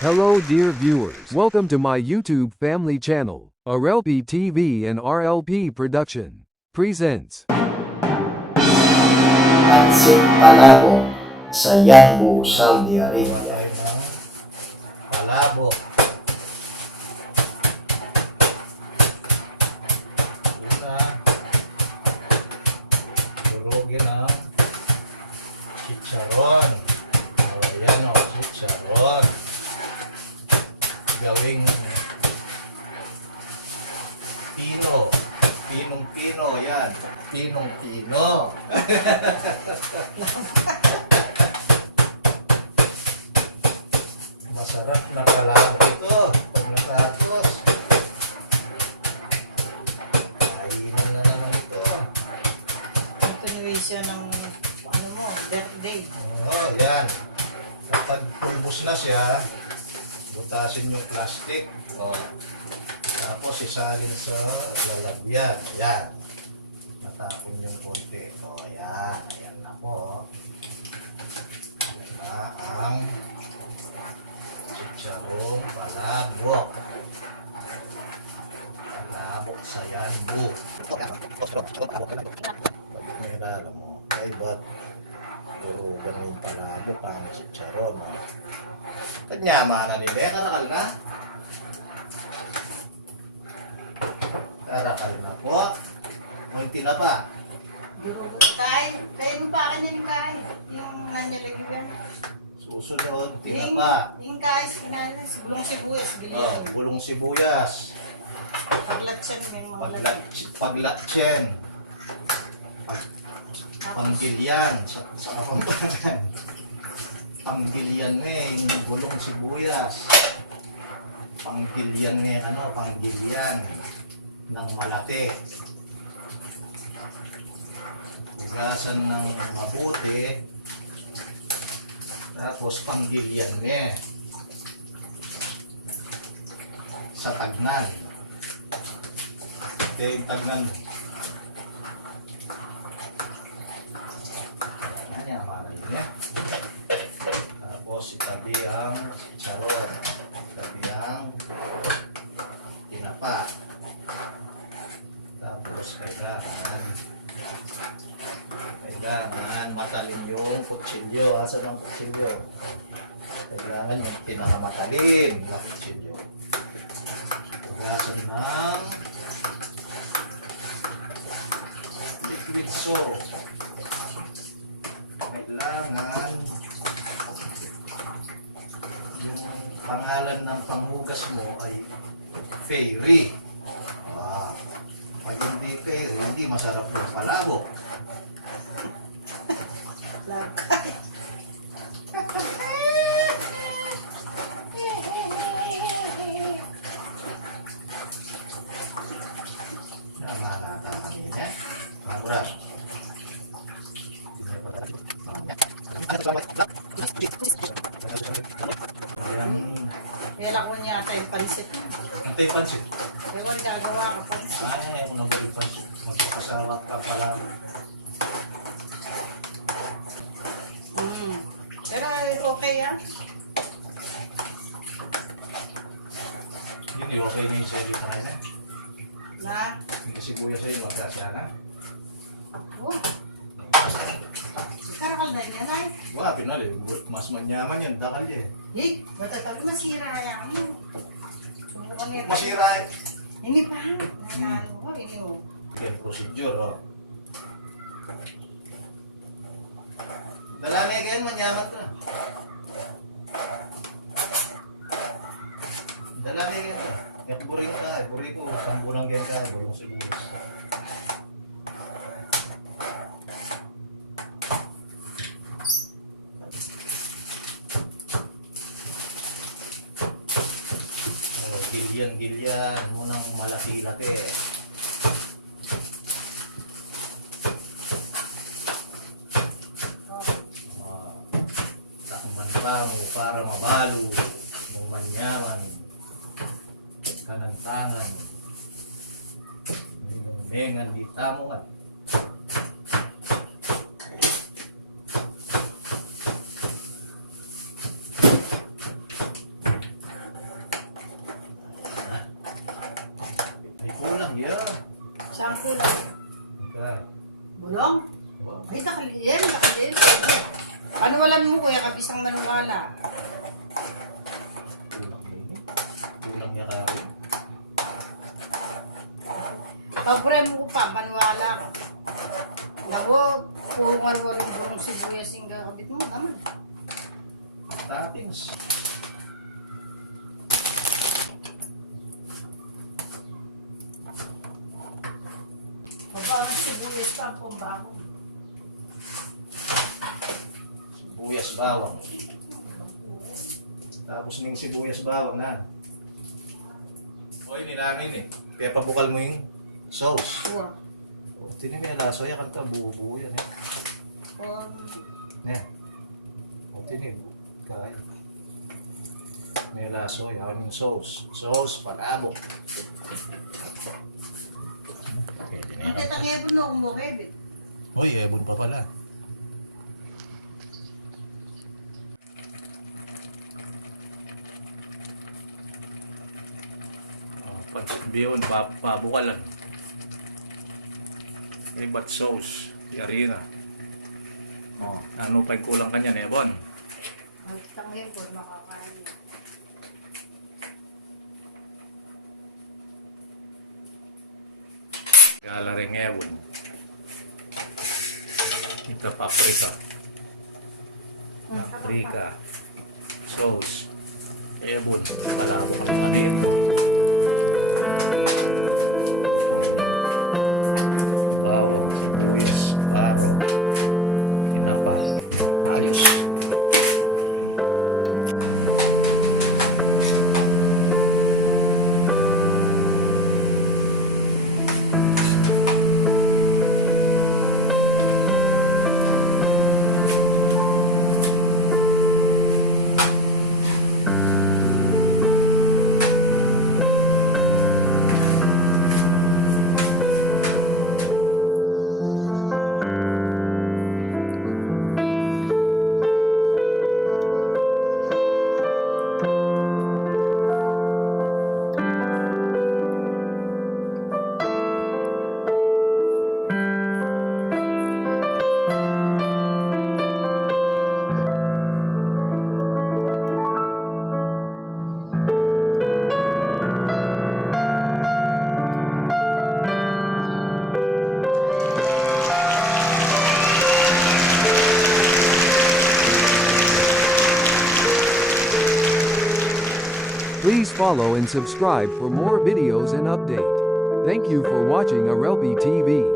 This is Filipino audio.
Hello dear viewers, welcome to my YouTube family channel. RLP TV and RLP Production presents Pansit Palabo sa Yanbu, Saudi Arabia. Palabo. Una, durugin ang chicharon. O, yan o, chicharon. Gawing pino. Pinong-pino, yan. Pinong-pino. Masarap na palabo ito. Pag natapos, kainin na naman ito. Continuation ng birthday. Oo, yan. Kapag pulbos na siya, butasin yung plastic. O, tapos isalin sa lalagyan. Yan. Natapon yung konti. O, ayan. Ayan na po. Ang chicharong palabok. Palabok sa Yanbu. Pag may alam mo, ay ba't durugan yung palabok ang chicharon? Kanyama na nila. Karakal na. Karakal na po. Munti na pa. Kaya mo pa akin yung kaya. Yung nanyalagigan. Susunod, tinapa. Yung kaya, bulong sibuyas, Oh, giliyan. bulong sibuyas. Paglatsan yung mga latsan. Paglatsen. Panggilyan. Sa Kapampangan. Panggilyan yung bulong sibuyas. Panggilyan panggilyan ng malate. Hugasan ng mabuti. Tapos panggilyan sa tagnan. Ito yung tagnan. Yan yung amaran niya. Tapos itabi ang chicharon. Itabi ang tinapa. Tapos kailangan matalim yung kutsilyo. Asan ang kutsilyo? Kailangan yung pinakamatalim na kutsilyo. Hugasan ng liquid soap. Kailangan yung pangalan ng panghugas mo ay Fairy. Pag hindi Fairy, hindi masarap yung palabok. Namanata kami niya. Maguran. Kaya ako niya ata yung pansit. Ito yung pansit. Kaya ko gagawa ka pansit. Ay, unang buli pansit. Magpapasarap ka pala. Pero okay Yun yung okay na yung seri na rin Na? Yung sibuyas sa'yo, magkasa na. Ako. Karakal na niya, Nay. Wala, pinali. Mas manyaman yan. Dakal yan. Hey, matatabi masira kaya mo. Masira eh. Hindi pa. Nanalo ko, hindi mo. Yan, procedure, Dalami kayan, manyaman ka. Dalami kayan ka. Yung buring ka, buring ko, sambulang kayan ka, buring sibuyas. Gilyan mo ng malaki-laki. Takman pa mo para mabalo ng manyaman kanang-tangan. Nengan di tamo nga. kulang. Okay. Bulong? Ay, nakaliin. Panuwalan mo, kuya, kabisang manuwala. Kulang yun eh. Kulang niya kami. Pagpre mo ko pa, manuwala ka. Labo, puro marunong bulong sibuyas yung kakabit mo naman. Toppings. Baba ang sibuyas pa ang pambago. Sibuyas bawang. Tapos ning sibuyas bawang na. Hoy, nilamin eh. Kaya pabukal mo yung sauce. Kuha. O, tinan mo yung laso. Yan kanta, buo-buo yan eh. Yan. O, tinan mo. Kaya. May laso. Yan yung sauce. Sauce, palabok. Ang tatangebo na umukibit. Hoy, ebon pa pala. Biyon, pabukalan. Ibat sauce, yarina. Oh, ano pa yung kulang kanya, Nebon? Ang tatangebo, makakain. Gala rin ebon. Ito paprika. Paprika. Sauce. Ebon. Palabok. Anin. Bawang. Sibuyas. Pato. Kinapa. Ayos. Please follow and subscribe for more videos and update. Thank you for watching Arelpi TV.